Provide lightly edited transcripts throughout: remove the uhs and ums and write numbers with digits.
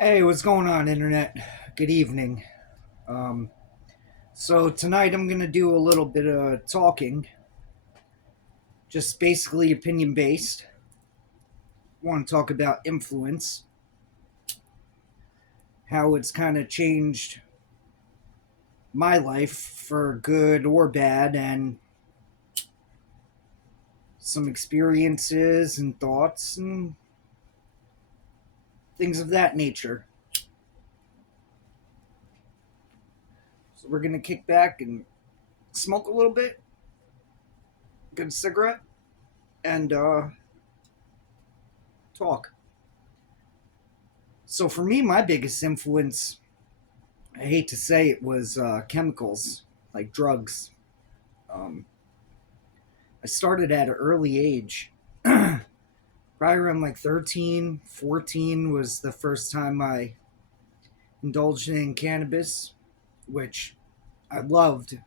Hey, what's going on, Internet? Good evening. Um, so tonight I'm gonna do a little bit of talking, just basically opinion based. Want to talk about influence, how it's kind of changed my life for good or bad, and some experiences and thoughts and things of that nature. So we're gonna kick back and smoke a little bit, get a cigarette, and talk. So for me, my biggest influence, I hate to say it, was chemicals like drugs. Um, I started at an early age. Probably around like 13, 14 was the first time I indulged in cannabis, which I loved,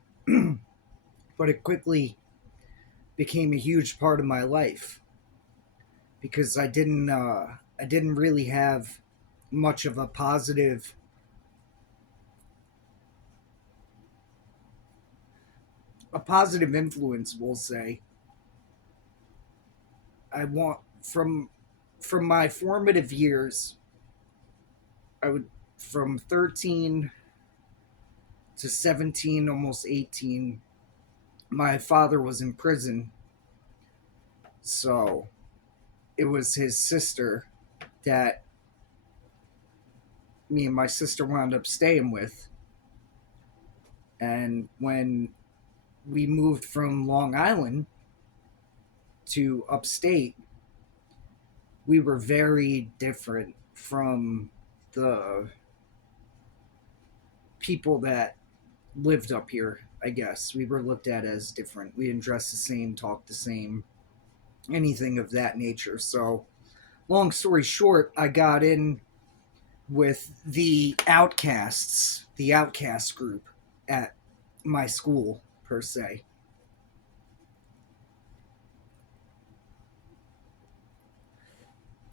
but it quickly became a huge part of my life because I didn't really have much of a positive influence, we'll say. I want from my formative years, I would from 13 to 17, almost 18, my father was in prison. So it was his sister that me and my sister wound up staying with. And when we moved from Long Island to upstate, we were very different from the people that lived up here, I guess. We were looked at as different. We didn't dress the same, talk the same, anything of that nature. So, long story short, I got in with the outcast group at my school, per se.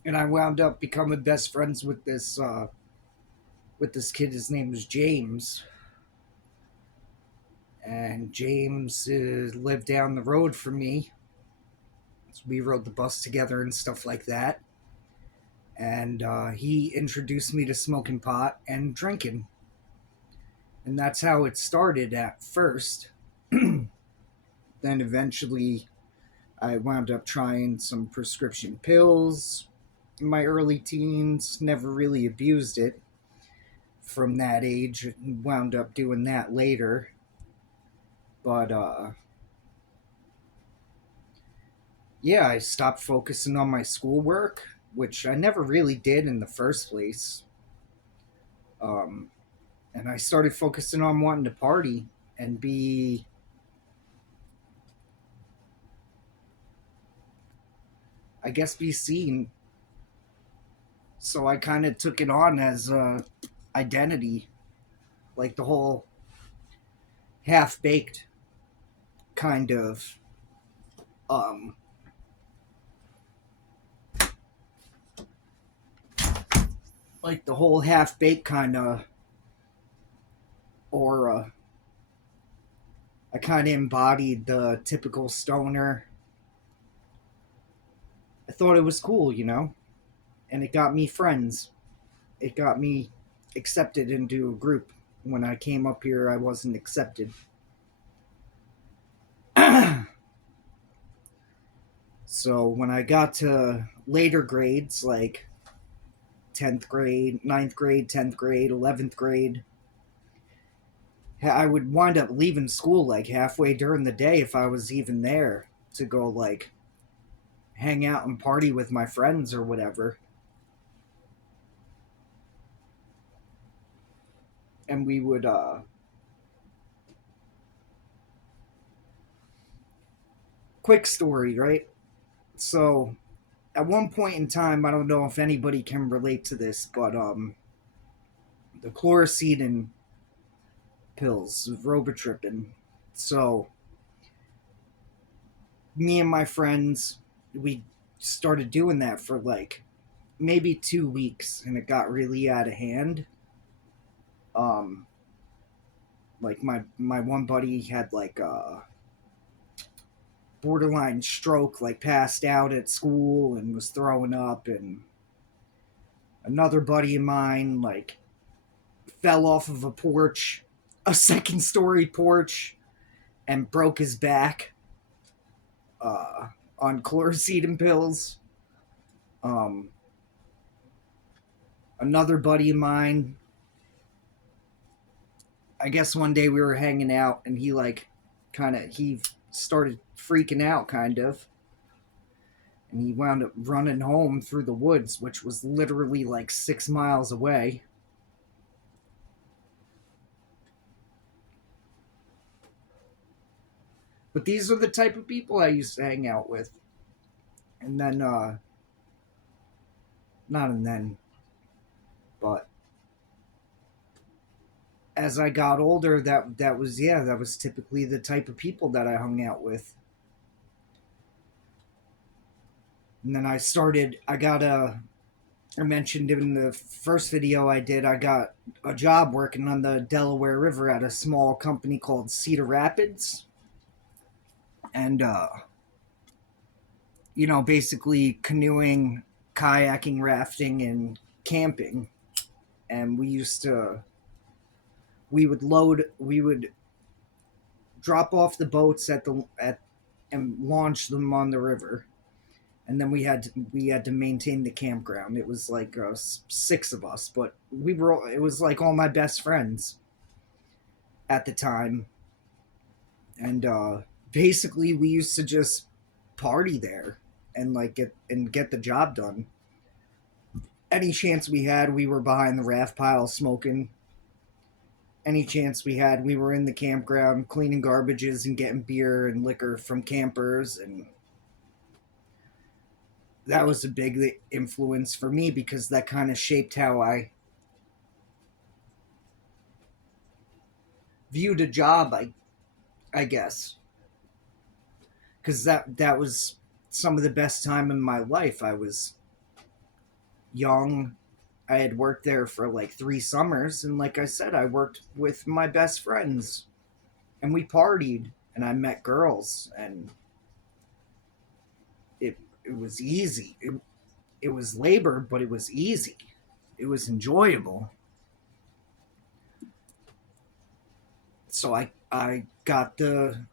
And I wound up becoming best friends with this kid. His name was James, and James lived down the road from me. So we rode the bus together and stuff like that. And he introduced me to smoking pot and drinking, and that's how it started at first. Then eventually, I wound up trying some prescription pills in my early teens. Never really abused it from that age. Wound up doing that later, but yeah, I stopped focusing on my schoolwork, which I never really did in the first place. Um, and I started focusing on wanting to party and I guess, be seen. So I kind of took it on as a identity, like the whole half baked kind of, um, like the whole half baked kind of aura. I kind of embodied the typical stoner. I thought it was cool, and it got me friends. It got me accepted into a group. When I came up here, I wasn't accepted. So when I got to later grades, like 10th grade, ninth grade, 10th grade, 11th grade, I would wind up leaving school like halfway during the day if I was even there to go like hang out and party with my friends or whatever. And we would quick story, right? So at one point in time, I don't know if anybody can relate to this, but the chlorocidin pills, Robitrippin. So me and my friends, we started doing that for like maybe 2 weeks, and it got really out of hand. Um, like my one buddy had like a borderline stroke, like passed out at school and was throwing up, and another buddy of mine like fell off of a porch, a second story porch, and broke his back uh, on chlorocidin pills. Um, Another buddy of mine, I guess one day we were hanging out and he like he started freaking out kind of, and he wound up running home through the woods, which was literally like 6 miles away. But these are the type of people I used to hang out with. And then not and then, but as I got older, that was typically the type of people that I hung out with. And then I mentioned in the first video I did, I got a job working on the Delaware River at a small company called Cedar Rapids. And, basically canoeing, kayaking, rafting, and camping. And we would drop off the boats at and launch them on the river, and then we had to maintain the campground. It was like six of us, but it was like all my best friends at the time, and basically we used to just party there and get the job done. Any chance we had, we were behind the raft pile smoking. Any chance we had, we were in the campground cleaning garbages and getting beer and liquor from campers. And that was a big influence for me because that kind of shaped how I viewed a job, I guess. Because that was some of the best time in my life. I was young. I had worked there for like 3 summers, and like I said, I worked with my best friends, and we partied, and I met girls, and it was easy. It was labor, but it was easy. It was enjoyable. So I got the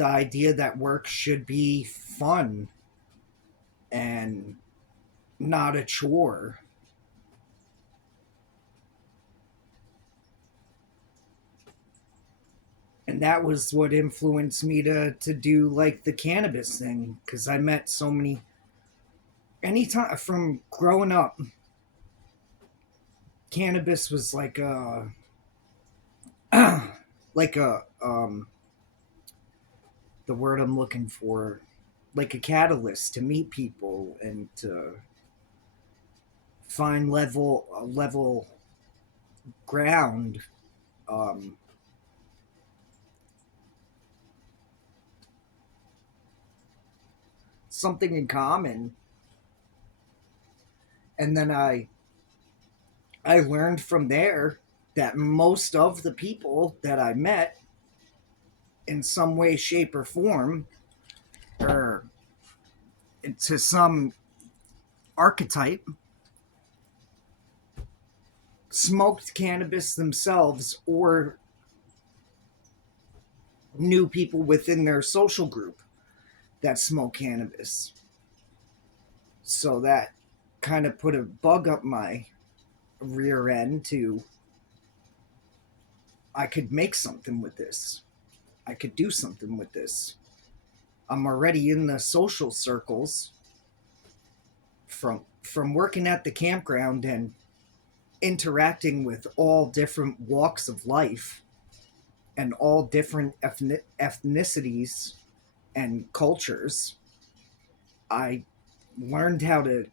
idea that work should be fun and not a chore. And that was what influenced me to do like the cannabis thing, because I met so many. Anytime from growing up, cannabis was like a like a the word I'm looking for, like a catalyst to meet people and to find level ground, um, something in common. And then I learned from there that most of the people that I met in some way, shape, or form, or to some archetype, smoked cannabis themselves or knew people within their social group that smoke cannabis. So that kind of put a bug up my rear end to I could make something with this. I could do something with this. I'm already in the social circles from working at the campground and interacting with all different walks of life and all different ethnicities and cultures. I learned how to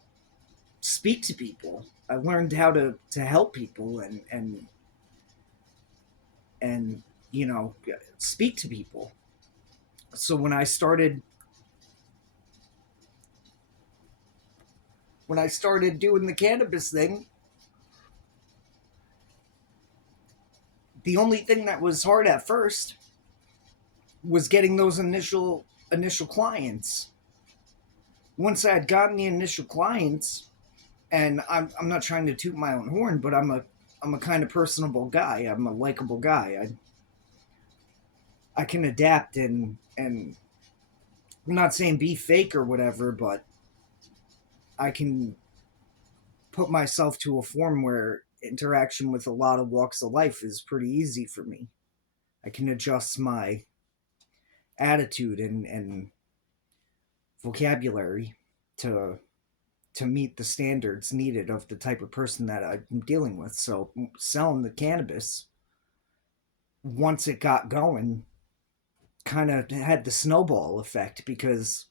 speak to people. I learned how to help people and speak to people. So when I started when I started doing the cannabis thing, the only thing that was hard at first was getting those initial clients. Once I had gotten the initial clients, and I'm not trying to toot my own horn, but I'm a kind of personable guy. I'm a likable guy. I can adapt and I'm not saying be fake or whatever, but I can put myself to a form where interaction with a lot of walks of life is pretty easy for me. I can adjust my attitude and vocabulary to to meet the standards needed of the type of person that I'm dealing with. So selling the cannabis, once it got going, kind of had the snowball effect because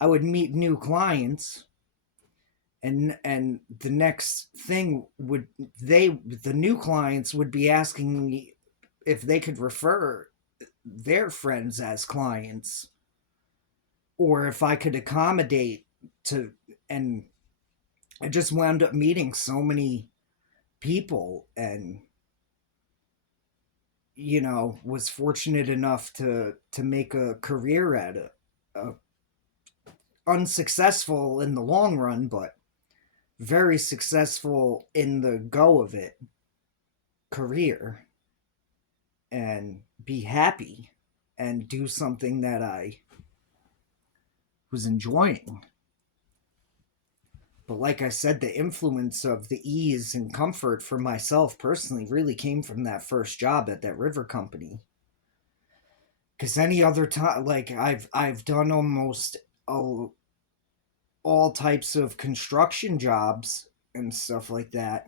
I would meet new clients, and the next thing would the new clients would be asking me if they could refer their friends as clients, or if I could accommodate to. And I just wound up meeting so many people, and was fortunate enough to make a career at it. Unsuccessful in the long run, but very successful in the go of it career, and be happy and do something that I was enjoying. But like I said, the influence of the ease and comfort for myself personally really came from that first job at that river company. Because any other time, like I've done almost all, all types of construction jobs and stuff like that,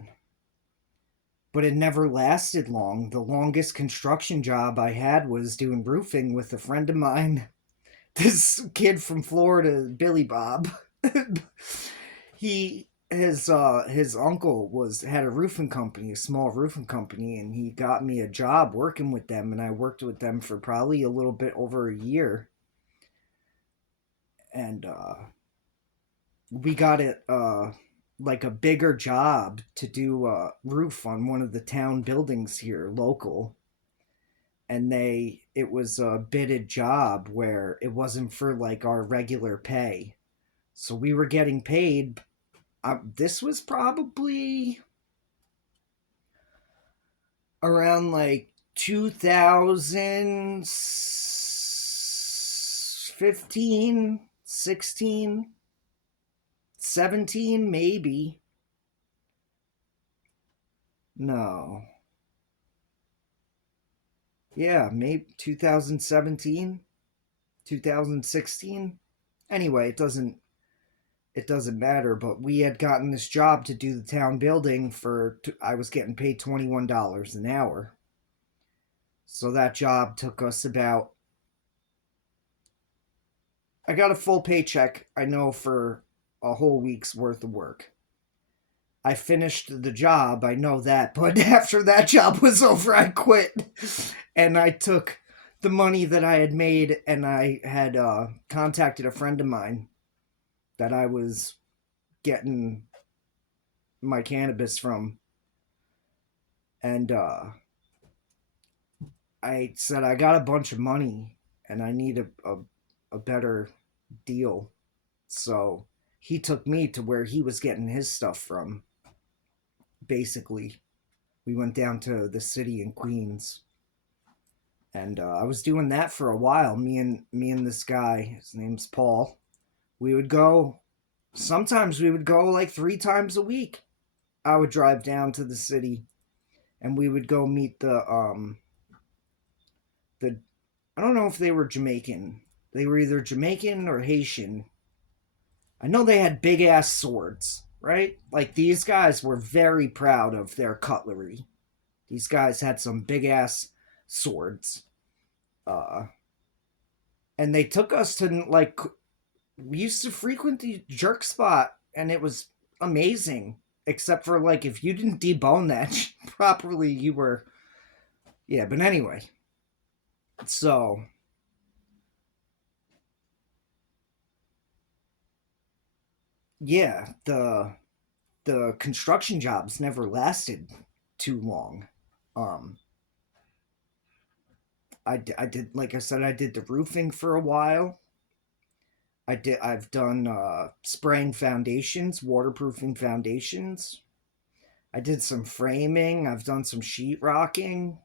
but it never lasted long. The longest construction job I had was doing roofing with a friend of mine, this kid from Florida, Billy Bob. His uncle was had a roofing company, a small roofing company, and he got me a job working with them, and I worked with them for probably a little bit over a year. And we got it like a bigger job to do a roof on one of the town buildings here local, and it was a bidded job where it wasn't for like our regular pay, so we were getting paid. This was probably around like 2015, 16, 17, maybe. No. Yeah, maybe 2017, 2016. Anyway, it doesn't matter, but we had gotten this job to do the town building I was getting paid $21 an hour. So that job took us about, I got a full paycheck, I know, for a whole week's worth of work. I finished the job, I know that, but after that job was over, I quit. And I took the money that I had made, and I had contacted a friend of mine that I was getting my cannabis from. And I said, I got a bunch of money and I need a better deal. So he took me to where he was getting his stuff from. Basically, we went down to the city in Queens, and I was doing that for a while. Me and this guy, his name's Paul. We would go. Sometimes we would go like 3 times a week. I would drive down to the city, and we would go meet the. I don't know if they were Jamaican. They were either Jamaican or Haitian. I know they had big ass swords, right? Like these guys were very proud of their cutlery. These guys had some big ass swords. Uh, and they took us to like, we used to frequent the jerk spot, and it was amazing. Except for like if you didn't debone that properly, you were, yeah. But anyway, so yeah, the construction jobs never lasted too long. Um, I did, like I said, I did the roofing for a while. I've done spraying foundations, waterproofing foundations. I did some framing. I've done some sheetrocking.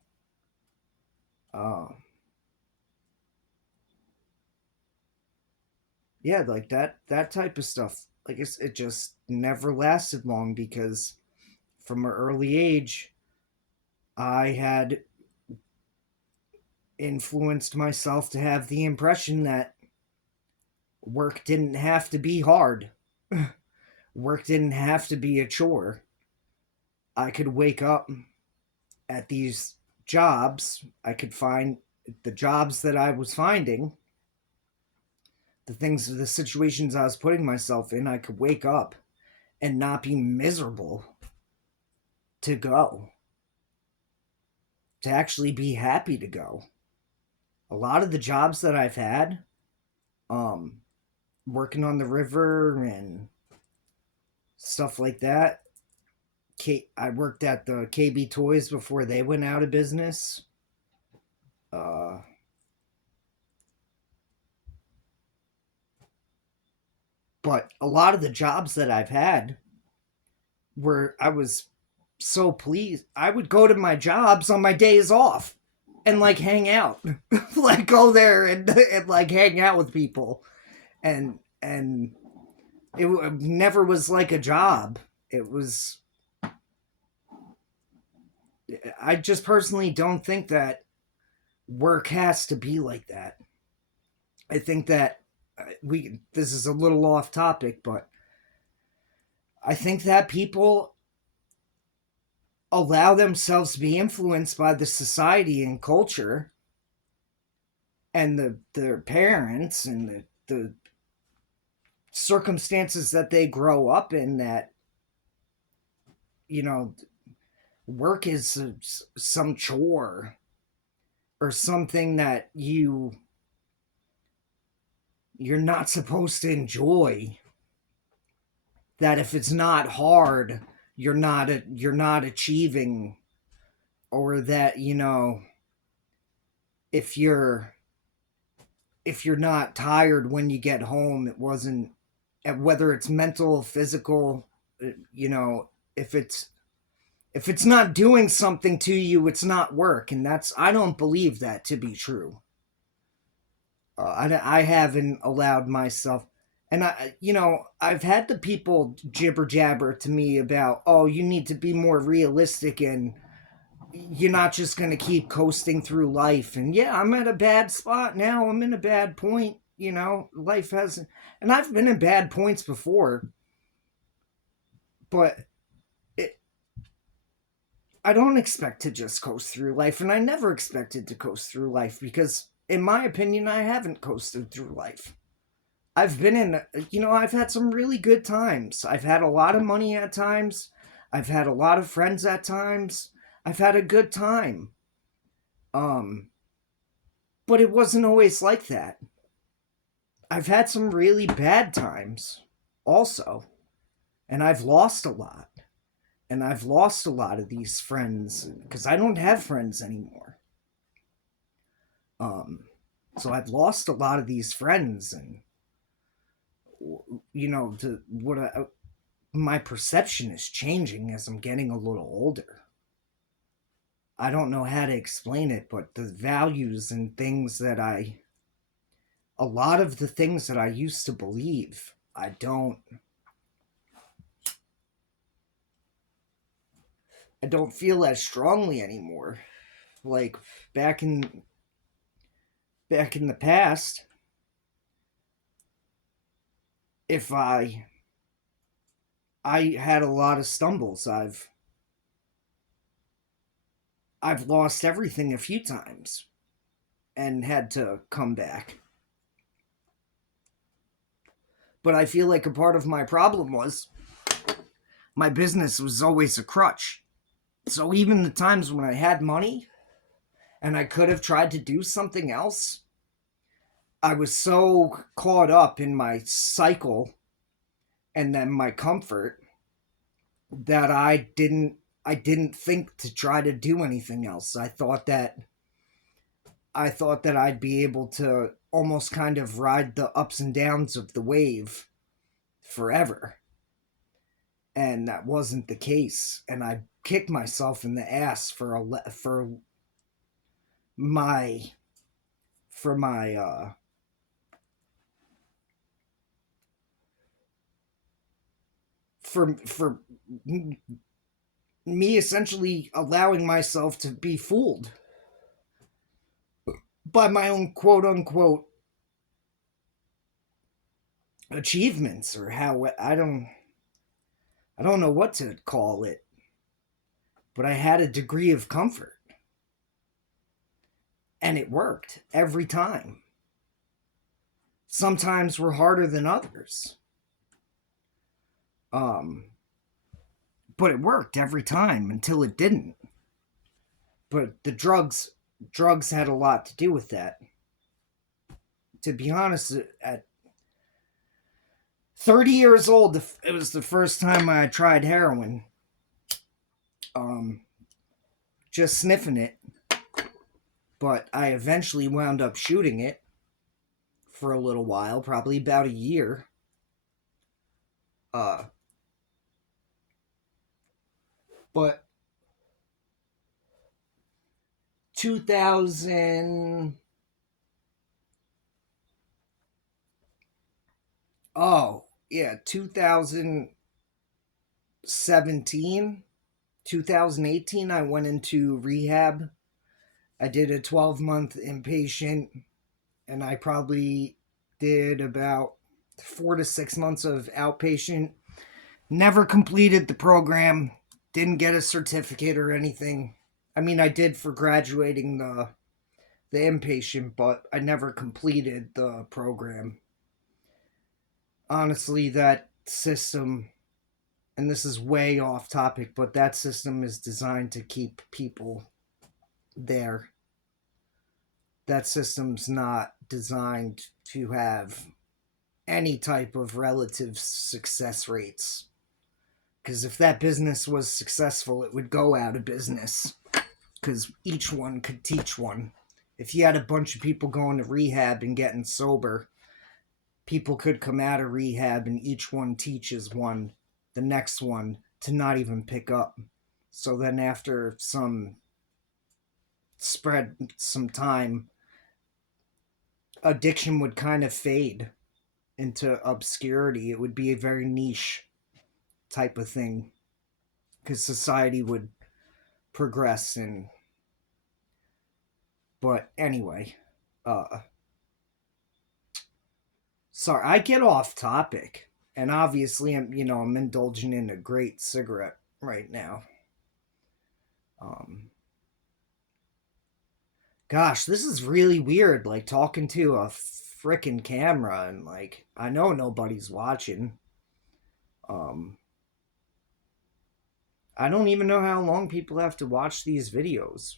Uh, yeah, like that type of stuff. Like it just never lasted long because from an early age, I had influenced myself to have the impression that work didn't have to be hard. Work didn't have to be a chore. I could wake up at these jobs. I could find the jobs that I was finding, the situations I was putting myself in. I could wake up and not be miserable to go, to actually be happy to go. A lot of the jobs that I've had, um, working on the river and stuff like that. I worked at the KB Toys before they went out of business. Uh, but a lot of the jobs that I've had where I was so pleased, I would go to my jobs on my days off and like hang out, like go there and like hang out with people, and it never was like a job. It was. I just personally don't think that work has to be like that. I think that we. This is a little off topic, but I think that people allow themselves to be influenced by the society and culture and their parents and the circumstances that they grow up in, that you know work is some chore or something that you're not supposed to enjoy, that if it's not hard you're not achieving, or that if you're if you're not tired when you get home, it wasn't, whether it's mental, physical, you know, if it's if it's not doing something to you, it's not work. And that's, I don't believe that to be true. I haven't allowed myself, and I've had the people jibber jabber to me about, oh, you need to be more realistic, and you're not just going to keep coasting through life. And yeah, I'm at a bad spot now. I'm in a bad point. Life hasn't, and I've been in bad points before, but it, I don't expect to just coast through life. And I never expected to coast through life because, in my opinion, I haven't coasted through life. I've been in, I've had some really good times. I've had a lot of money at times. I've had a lot of friends at times. I've had a good time. Um, but it wasn't always like that. I've had some really bad times also, and I've lost a lot. And I've lost a lot of these friends because I don't have friends anymore. Um, so I've lost a lot of these friends, and to what my perception is changing as I'm getting a little older. I don't know how to explain it, but the values and things a lot of the things that I used to believe, I don't feel as strongly anymore. Like back in back in the past, if I had a lot of stumbles. I've lost everything a few times and had to come back. But I feel like a part of my problem was my business was always a crutch. So even the times when I had money and I could have tried to do something else, I was so caught up in my cycle and then my comfort, that I didn't think to try to do anything else. I thought that I'd be able to almost kind of ride the ups and downs of the wave forever. And that wasn't the case. And I kicked myself in the ass my for my for me essentially allowing myself to be fooled by my own quote unquote achievements, or how I don't know what to call it, but I had a degree of comfort, and it worked every time. Sometimes were harder than others. Um but it worked every time until it didn't. But the drugs had a lot to do with that. To be honest, at 30 years old, it was the first time I tried heroin. Um, just sniffing it, but I eventually wound up shooting it for a little while, probably about a year. Uh, but 2000, oh yeah, 2017, 2018, I went into rehab. I did a 12-month inpatient, and I probably did about 4 to 6 months of outpatient. Never completed the program, didn't get a certificate or anything. I mean, I did for graduating the inpatient, but I never completed the program. Honestly, that system, and this is way off topic, but that system is designed to keep people there. That system's not designed to have any type of relative success rates. Because if that business was successful, it would go out of business. Because each one could teach one. If you had a bunch of people going to rehab and getting sober, people could come out of rehab and each one teaches one, the next one, to not even pick up. So then after some time, addiction would kind of fade into obscurity. It would be a very niche type of thing, because society would progress. And but anyway, uh sorry, I get off topic, and obviously I'm indulging in a great cigarette right now. um Gosh, this is really weird, like talking to a freaking camera, and like I know nobody's watching. um I don't even know how long people have to watch these videos.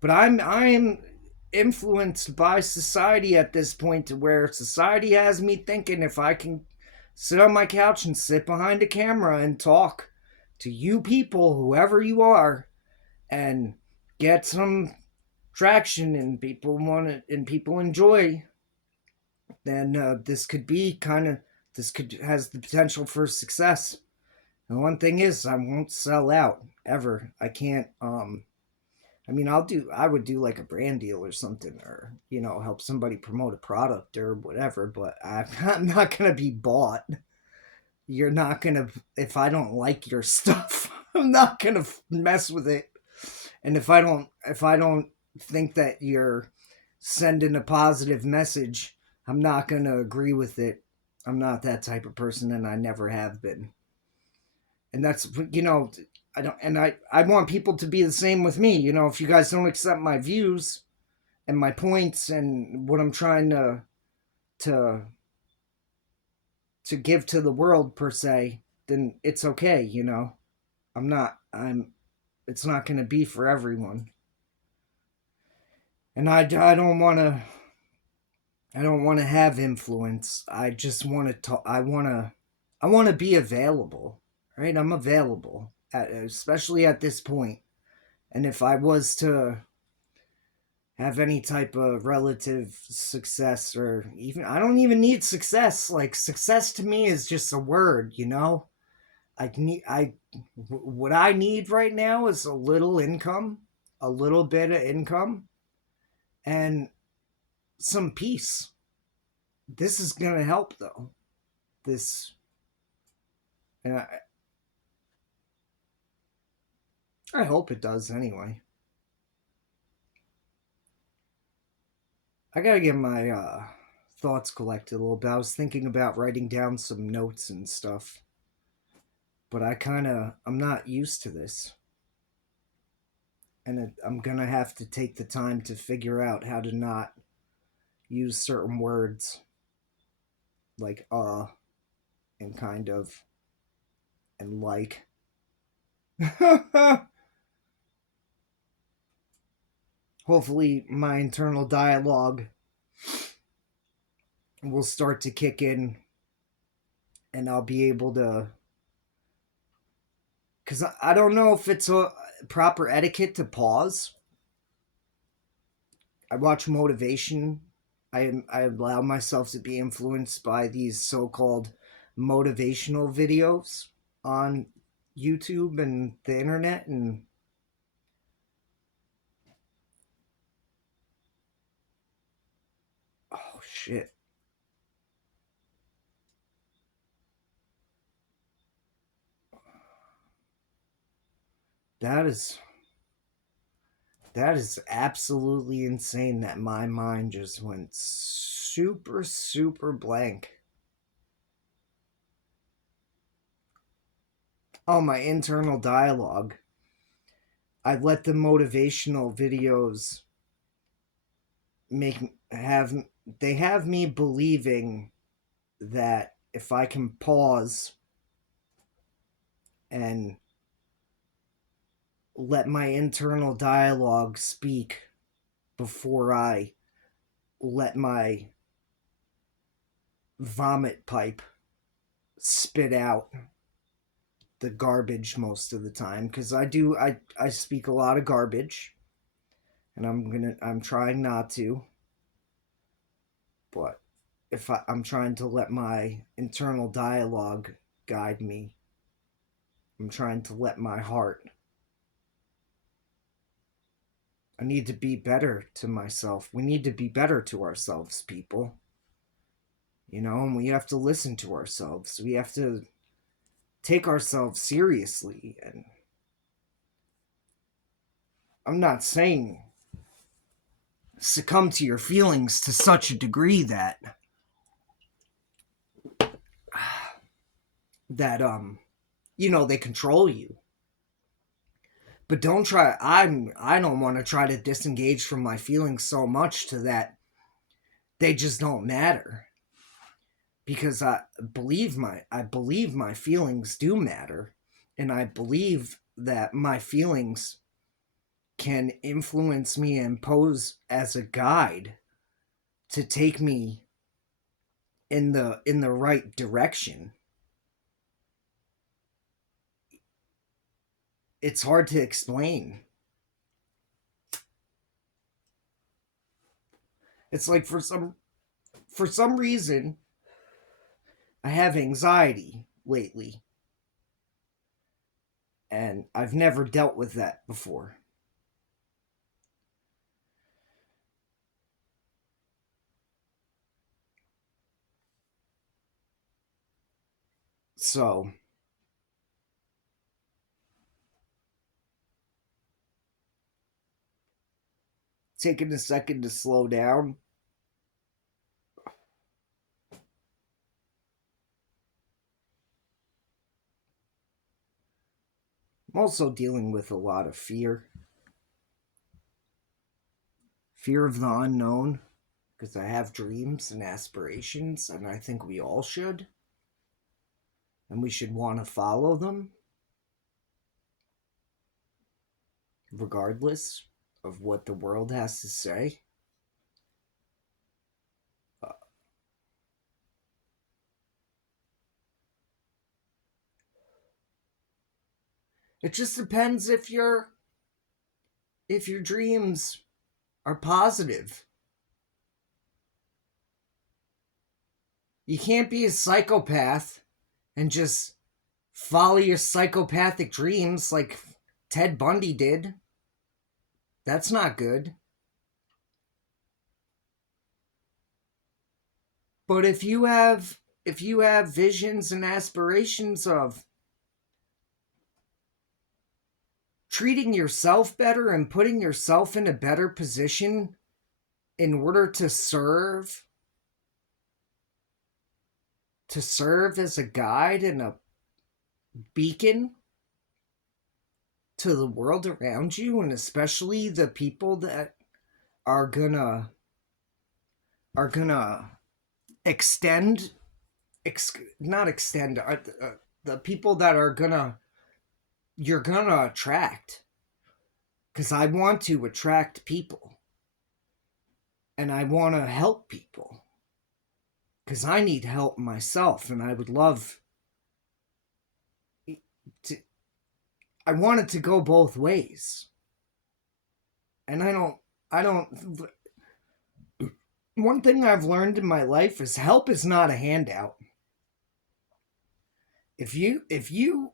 But I'm influenced by society at this point, to where society has me thinking if I can sit on my couch and sit behind a camera and talk to you people, whoever you are, and get some traction, and people want it and people enjoy, then this could be kind of this could has the potential for success. And one thing is, I won't sell out ever. I can't. I mean, I would do like a brand deal or something, or, help somebody promote a product or whatever, but I'm not going to be bought. You're not going to, if I don't like your stuff, I'm not going to mess with it. And if I don't think that you're sending a positive message, I'm not going to agree with it. I'm not that type of person, and I never have been. And that's, I don't, and I want people to be the same with me. If you guys don't accept my views and my points and what I'm trying to to give to the world per se, then it's okay. I'm it's not going to be for everyone. And I don't want to have influence. I just want to talk. I want to I want to be available, right? I'm available, especially at this point. And if I was to have any type of relative success, or even, I don't even need success. Like, success to me is just a word, you know? What I need right now is a little income, a little bit of income, and some peace. This is going to help, though. This, and I hope it does anyway. I gotta get my thoughts collected a little bit. I was thinking about writing down some notes and stuff, but I'm not used to this. And I'm gonna have to take the time to figure out how to not use certain words like and kind of and like. Hopefully, my internal dialogue will start to kick in and I'll be able to. Because I don't know if it's a proper etiquette to pause. I watch motivation. I allow myself to be influenced by these so-called motivational videos on YouTube and the internet, and oh shit. That is that is absolutely insane that my mind just went super super blank. Oh, my internal dialogue. I let the motivational videos make have they have me believing that if I can pause and let my internal dialogue speak before I let my vomit pipe spit out the garbage most of the time, because I speak a lot of garbage, and I'm trying not to, but if I'm trying to let my internal dialogue guide me, I'm trying to let my heart. I need to be better to myself. We need to be better to ourselves, people. You know, and we have to listen to ourselves. We have to take ourselves seriously. And I'm not saying succumb to your feelings to such a degree that that they control you. But don't try. I don't want to try to disengage from my feelings so much to that they just don't matter, because I believe my feelings do matter, and I believe that my feelings can influence me and pose as a guide to take me in the right direction. It's hard to explain. It's like for some reason I have anxiety lately, and I've never dealt with that before. So, taking a second to slow down. I'm also dealing with a lot of fear of the unknown, because I have dreams and aspirations, and I think we all should, and we should want to follow them regardless of what the world has to say. Uh, It just depends if your dreams are positive. You can't be a psychopath and just follow your psychopathic dreams like Ted Bundy did. That's not good. But if you have visions and aspirations of treating yourself better and putting yourself in a better position in order to serve as a guide and a beacon to the world around you, and especially the people that are gonna are gonna extend not extend the people that are gonna you're gonna attract, because I want to attract people and I want to help people because I need help myself, and I would love to. I want it to go both ways, and I don't. One thing I've learned in my life is help is not a handout. If you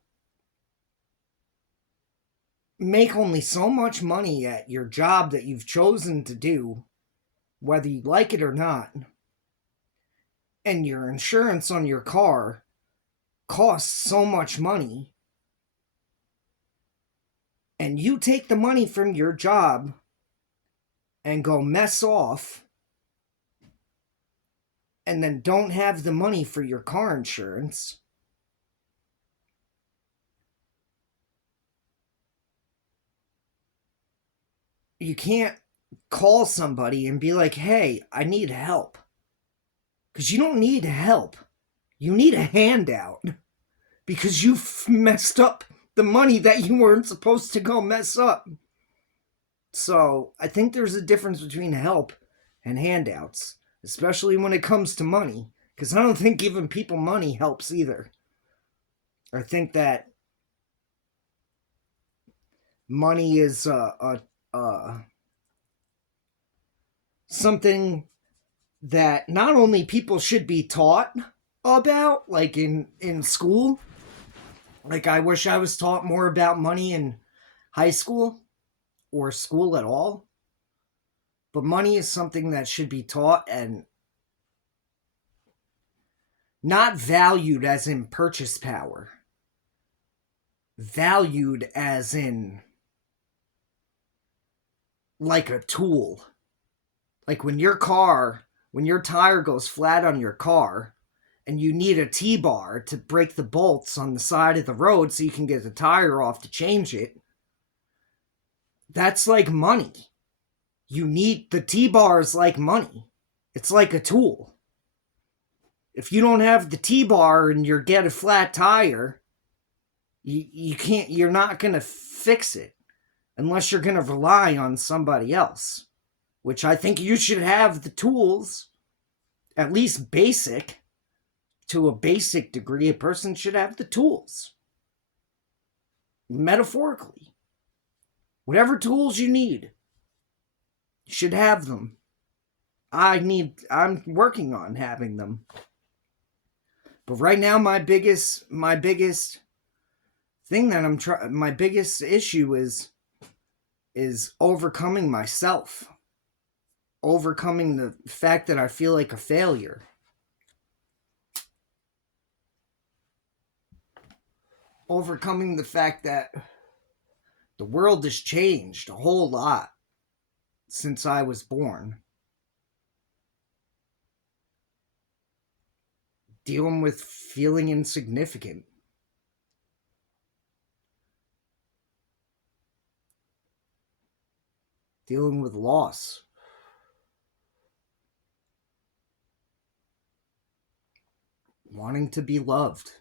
make only so much money at your job that you've chosen to do, whether you like it or not, and your insurance on your car costs so much money, and you take the money from your job and go mess off, and then don't have the money for your car insurance, you can't call somebody and be like, hey, I need help. Because you don't need help. You need a handout. Because you messed up the money that you weren't supposed to go mess up. So I think there's a difference between help and handouts, especially when it comes to money. Because I don't think giving people money helps either. I think that money is something that not only people should be taught about, like in school. Like, I wish I was taught more about money in high school or school at all. But money is something that should be taught and not valued as in purchase power, valued as in like a tool. Like when your tire goes flat on your car and you need a T-bar to break the bolts on the side of the road so you can get the tire off to change it, that's like money. You need the T-bars like money. It's like a tool. If you don't have the T-bar and you get a flat tire, you're not going to fix it unless you're going to rely on somebody else, which I think you should have the tools, at least basic, to a basic degree. A person should have the tools, metaphorically. Whatever tools you need, you should have them. I'm working on having them. But right now, my biggest thing that my biggest issue is overcoming myself, overcoming the fact that I feel like a failure, overcoming the fact that the world has changed a whole lot since I was born, dealing with feeling insignificant, dealing with loss, wanting to be loved.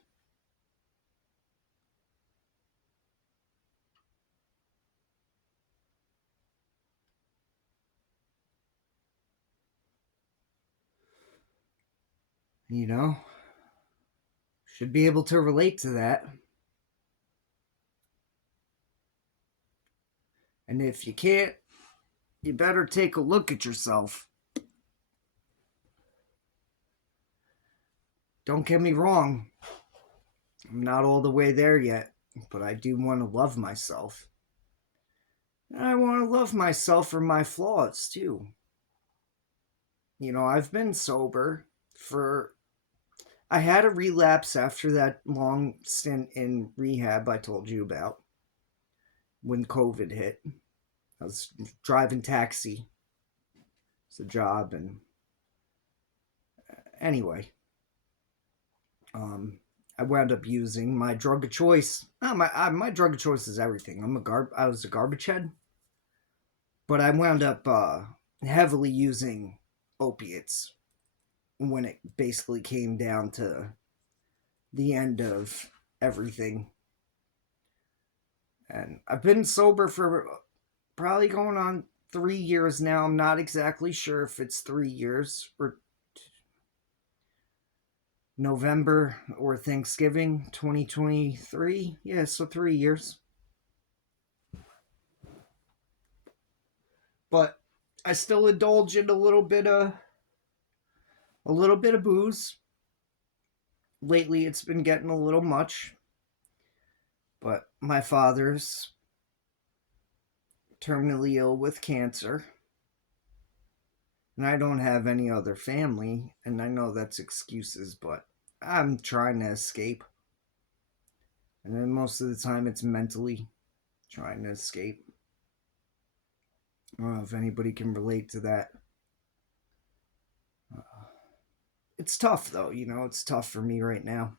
You know, should be able to relate to that. And if you can't, you better take a look at yourself. Don't get me wrong, I'm not all the way there yet, but I do want to love myself. And I want to love myself for my flaws, too. I've been sober for. I had a relapse after that long stint in rehab I told you about when COVID hit. I was driving taxi. It's a job, and anyway, I wound up using my drug of choice. My drug of choice is everything. I was a garbage head, but I wound up heavily using opiates when it basically came down to the end of everything. And I've been sober for probably going on 3 years now. I'm not exactly sure if it's 3 years or November or Thanksgiving 2023. Yeah, so 3 years. But I still indulge in a little bit of booze. Lately it's been getting a little much. But my father's terminally ill with cancer. And I don't have any other family, and I know that's excuses, but I'm trying to escape. And then most of the time it's mentally trying to escape. I don't know if anybody can relate to that. It's tough, though, it's tough for me right now.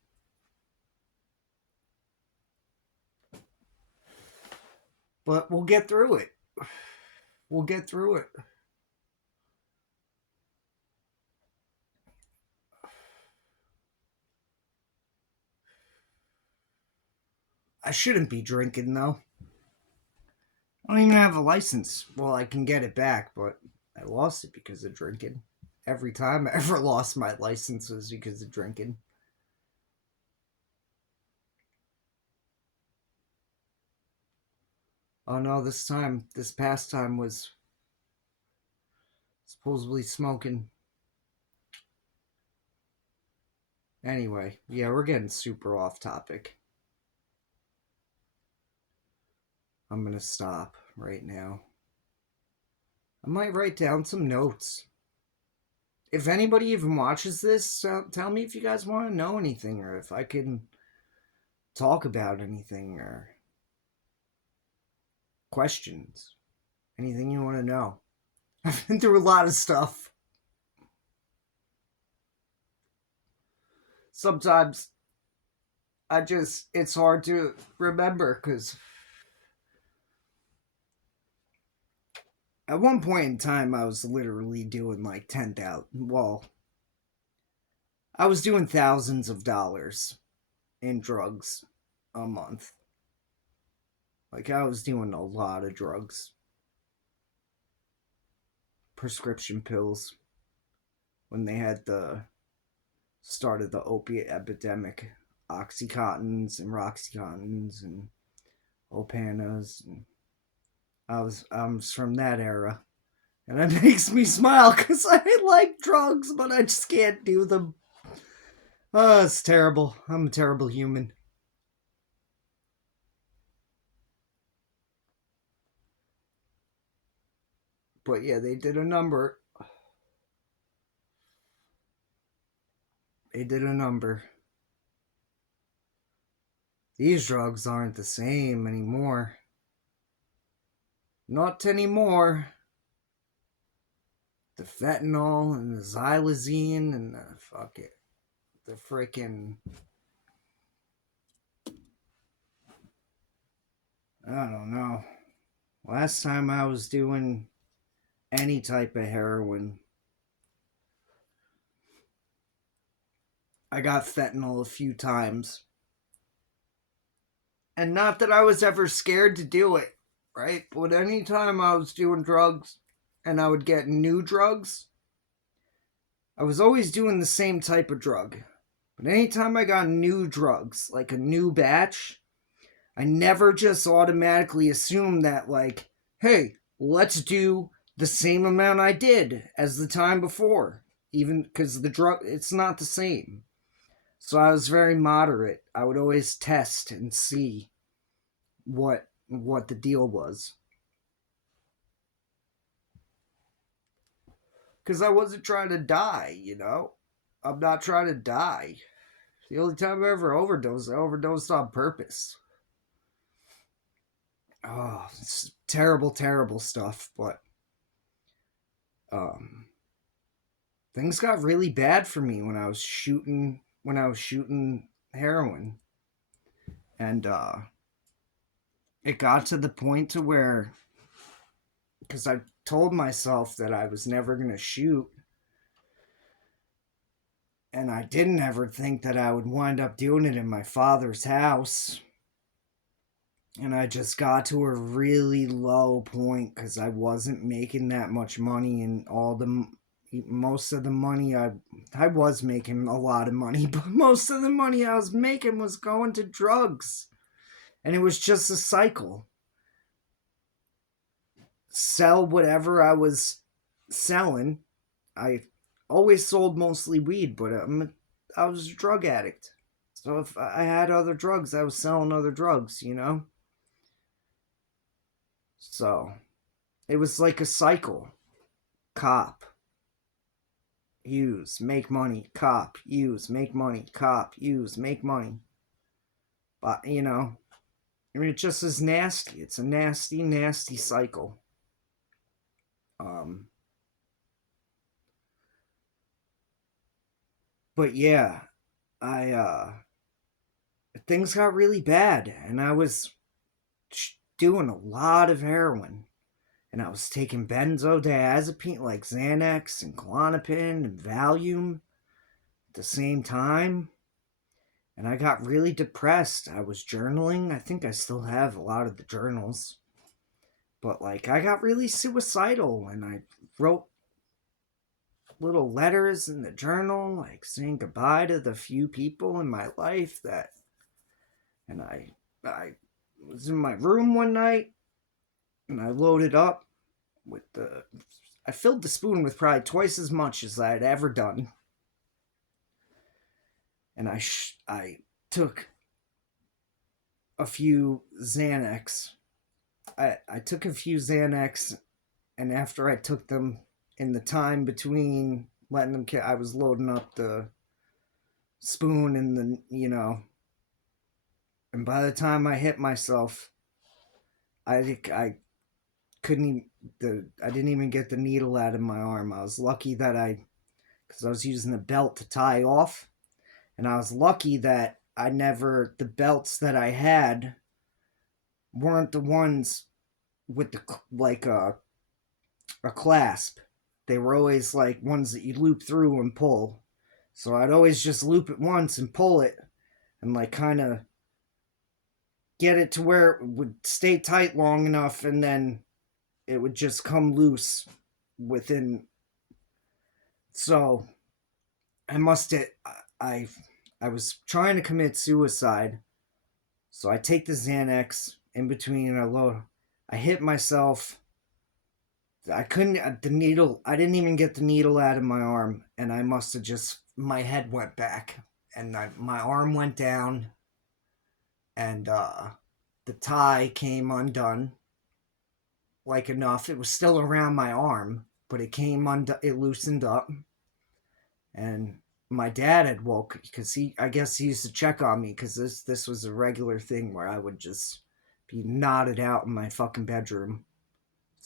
But we'll get through it. We'll get through it. I shouldn't be drinking, though. I don't even have a license. Well, I can get it back, but I lost it because of drinking. Every time I ever lost my license was because of drinking. Oh no, this past time was supposedly smoking. Anyway, yeah, we're getting super off topic. I'm gonna stop right now. I might write down some notes. If anybody even watches this, tell me if you guys want to know anything or if I can talk about anything or questions. Anything you want to know. I've been through a lot of stuff. Sometimes it's hard to remember because at one point in time, I was literally doing like 10,000. Well, I was doing thousands of dollars in drugs a month. Like, I was doing a lot of drugs. Prescription pills. When they had started the opiate epidemic. Oxycontins and Roxycontins and Opanas. And I was from that era. And it makes me smile because I like drugs, but I just can't do them. Oh, it's terrible. I'm a terrible human. But yeah, they did a number. They did a number. These drugs aren't the same anymore. Not anymore. The fentanyl and the xylazine and the freaking, I don't know. Last time I was doing any type of heroin, I got fentanyl a few times. And not that I was ever scared to do it, right? But anytime I was doing drugs and I would get new drugs, I was always doing the same type of drug. But anytime I got new drugs, like a new batch, I never just automatically assumed that, like, hey, let's do the same amount I did as the time before, even because the drug, it's not the same. So I was very moderate. I would always test and see what the deal was, because I wasn't trying to die. I'm not trying to die. The only time I ever overdosed, I overdosed on purpose. Oh, it's terrible, terrible stuff. But um, things got really bad for me when I was shooting heroin, and it got to the point to where, because I told myself that I was never gonna shoot, and I didn't ever think that I would wind up doing it in my father's house. And I just got to a really low point because I wasn't making that much money, and most of the money I was making a lot of money, but most of the money I was making was going to drugs, and it was just a cycle. Sell whatever I was selling. I always sold mostly weed, but I was a drug addict. So if I had other drugs, I was selling other drugs. So it was like a cycle. Cop, use, make money. Cop, use, make money. Cop, use, make money. But, I mean, it just is nasty. It's a nasty, nasty cycle. Um, but yeah, I things got really bad, and I was doing a lot of heroin, and I was taking benzodiazepine like Xanax and Klonopin and Valium at the same time, and I got really depressed. I was journaling. I think I still have a lot of the journals, but like I got really suicidal, and I wrote little letters in the journal, like saying goodbye to the few people in my life that. And I was in my room one night, and I loaded up with the. I filled the spoon with probably twice as much as I had ever done, and I took a few Xanax. I took a few Xanax, and after I took them, in the time between letting them, I was loading up the spoon and and by the time I hit myself, I couldn't even, I didn't even get the needle out of my arm. I was lucky that because I was using the belt to tie off, and I was lucky that the belts that I had weren't the ones with like a clasp. They were always like ones that you loop through and pull. So I'd always just loop it once and pull it, and like kind of get it to where it would stay tight long enough, and then it would just come loose within. So I must have, I I was trying to commit suicide. So I take the Xanax in between, and I hit myself. I couldn't, the needle, I didn't even get the needle out of my arm, and I must have just, my head went back, and my arm went down, and the tie came undone, like enough. It was still around my arm, but it came undone, it loosened up, and my dad had woke, because I guess he used to check on me, because this was a regular thing where I would just be nodded out in my fucking bedroom.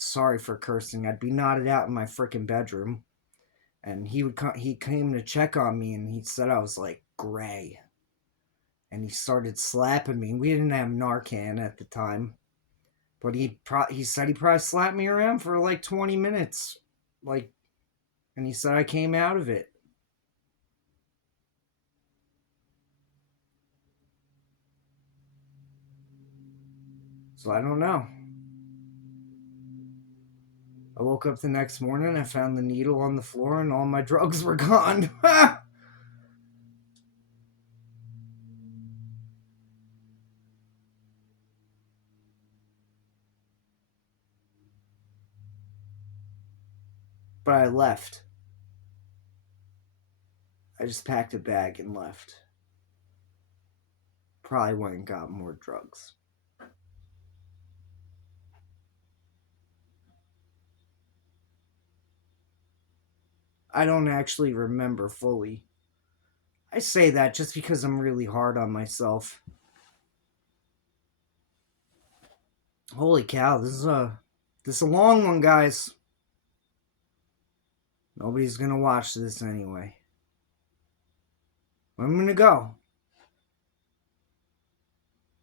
Sorry for cursing. I'd be nodded out in my freaking bedroom, and he came to check on me, and he said I was like gray, and he started slapping me. We didn't have Narcan at the time, but he said he probably slapped me around for like 20 minutes, like, and he said I came out of it. So I don't know. I woke up the next morning, I found the needle on the floor, and all my drugs were gone. but I left. I just packed a bag and left. Probably went and got more drugs. I don't actually remember fully. I say that just because I'm really hard on myself. Holy cow, this is a long one, guys. Nobody's gonna watch this anyway. I'm gonna go.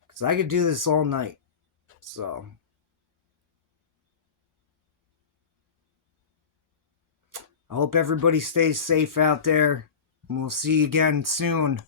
Because I could do this all night. So I hope everybody stays safe out there. And we'll see you again soon.